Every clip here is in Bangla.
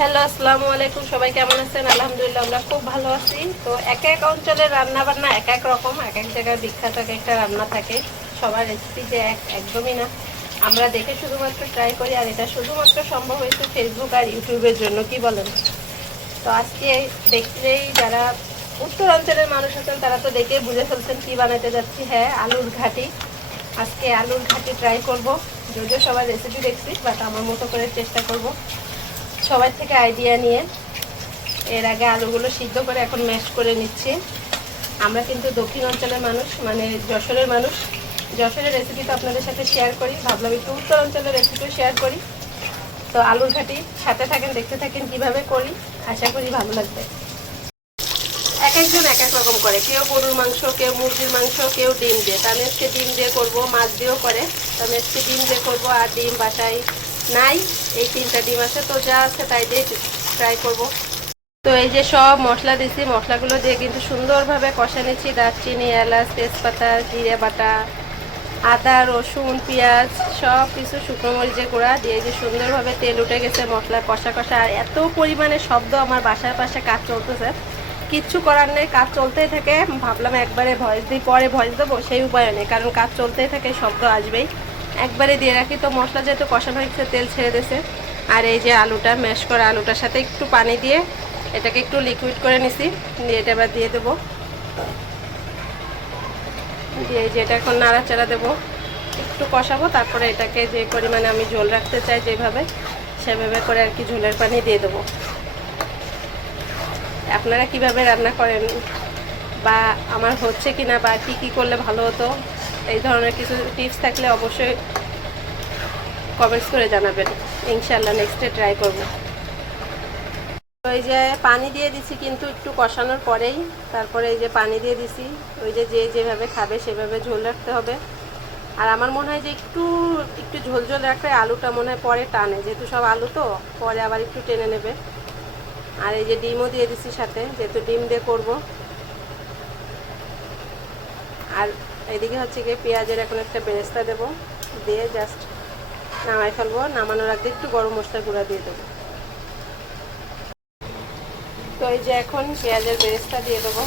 হ্যালো, আসসালামু আলাইকুম। সবাই কেমন আছেন? আলহামদুলিল্লাহ, আমরা খুব ভালো আছি। তো এক এক অঞ্চলের রান্না বান্না এক এক রকম, এক এক জায়গায় বিখ্যাত এক একটা রান্না থাকে। সবার রেসিপি যে এক, একদমই না। আমরা দেখে শুধুমাত্র ট্রাই করি, আর এটা শুধুমাত্র সম্ভব হয়েছে ফেসবুক আর ইউটিউবের জন্য, কি বলেন? তো আজকে দেখলেই যারা উত্তর অঞ্চলের মানুষ আছেন, তারা তো দেখে বুঝে ফেলছেন কি বানাতে যাচ্ছি। হ্যাঁ আলুর ঘাটি। আজকে আলুর ঘাটি ট্রাই করব। যদিও সবার রেসিপি দেখছি বাট আমার মতো করে চেষ্টা করব। সবার থেকে আইডিয়া নিয়ে এর আগে আলুগুলো সিদ্ধ করে এখন ম্যাশ করে নিচ্ছি। আমরা কিন্তু দক্ষিণ অঞ্চলের মানুষ মানে যশোরের মানুষ। যশোরের রেসিপি তো আপনাদের সাথে শেয়ার করি, ভাবলাম একটু উত্তর অঞ্চলের রেসিপিও শেয়ার করি। তো আলুর ঘাটি, সাথে থাকেন, দেখতে থাকেন, কীভাবে করি, আশা করি ভালো লাগবে। এক একজন এক এক রকম করে, কেউ গরুর মাংস, কেউ মুরগির মাংস, কেউ ডিম দিয়ে। তা আমি আজকে ডিম দিয়ে করব, মাছ দিয়েও করে। তো আমি আজকে ডিম দিয়ে করব আর ডিম বাসায় নাই, এই তিনটা ডিম আছে, তো যা আছে তাই দিয়ে ট্রাই করব। তো এই যে সব মশলা দিয়েছি মশলাগুলো দিয়ে কিন্তু সুন্দরভাবে কষা নিচ্ছি, দারচিনি, এলাচ, তেজপাতা, জিরে বাটা, আদা, রসুন, পেঁয়াজ, সব কিছু শুকনো মরিচের গুঁড়া দিয়ে যে সুন্দরভাবে তেল উঠে গেছে মশলা কষা কষা। আর এত পরিমাণে শব্দ আমার বাসার পাশে কাজ চলতেছে। কিচ্ছু করার নেই, কাজ চলতেই থাকে। ভাবলাম একবারে ভয়েস দিই, পরে ভয়েস দেবো, সেই উপায় নেই, কারণ কাজ চলতেই থাকে, শব্দ আসবেই। একবারে দিয়ে রাখি। তো মশলা যেহেতু কষানো হয়েছে, তেল ছেড়ে দিয়েছে। আর এই যে আলুটা, ম্যাশ করা আলুটার সাথে একটু পানি দিয়ে এটাকে একটু লিকুইড করে নিছি। দিয়ে এটা এবার দিয়ে দেবো। দিয়ে যে এটা এখন নাড়াচাড়া দেবো। একটু কষাবো, তারপরে এটাকে যে পরিমাণে আমি ঝোল রাখতে চাই যেভাবে, সেভাবে করে আর কি ঝোলের পানি দিয়ে দেবো। আপনারা কীভাবে রান্না করেন? বা আমার হচ্ছে কি না বা কী কী করলে ভালো হতো? এই ধরনের কিছু টিপস থাকলে অবশ্যই কমেন্টস করে জানাবেন। ইনশাল্লাহ নেক্সটে ট্রাই করব। ওই যে পানি দিয়ে দিছি কিন্তু একটু কষানোর পরেই, তারপরে এই যে পানি দিয়ে দিছি, ওই যে যে যেভাবে খাবে সেভাবে ঝোল রাখতে হবে। আর আমার মনে হয় যে একটু একটু ঝোল ঝোল রাখলে আলুটা মনে হয় পরে টানে, যেহেতু সব আলু তো, পরে আবার একটু টেনে নেবে। আর এই যে ডিমও দিয়ে দিচ্ছি সাথে, যেহেতু ডিম দিয়ে করব। আর এদিকে হচ্ছে গিয়ে পেঁয়াজের এখন একটা বেরেস্তা দেবো, দিয়ে জাস্ট নামাই ফেলব। নামানোর আগে একটু গরম মশলা গুঁড়া দিয়ে দেবো। তো এই যে এখন পেঁয়াজের বেরেস্তা দিয়ে দেবো।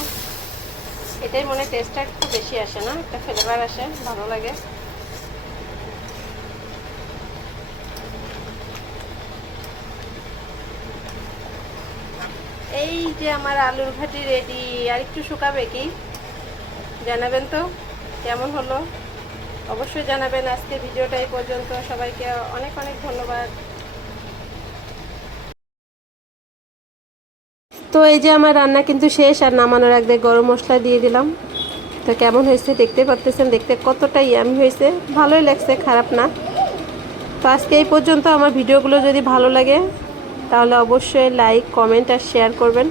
এটাই মনে টেস্টটা একটু বেশি আসে না? একটা ফ্লেভার আসে, ভালো লাগে। এই যে আমার আলুর ঘাটি রেডি আর একটু শুকাবে কি? জানাবেন তো? কেমন হলো? অবশ্যই জানাবেন। আজকে ভিডিওটা পর্যন্ত। সবাইকে অনেক অনেক ধন্যবাদ। তো এই যে আমার রান্না কিন্তু শেষ আর নামানোর আগে গরম মশলা দিয়ে দিলাম। তো কেমন হয়েছে? দেখতে পারতেছেন? দেখতে কতটা ইয়ামি হয়েছে? ভালোই লাগছে, খারাপ না। তো আজকে এই পর্যন্ত। আমার ভিডিওগুলো যদি ভালো লাগে, তাহলে অবশ্যই লাইক, কমেন্ট আর শেয়ার করবেন।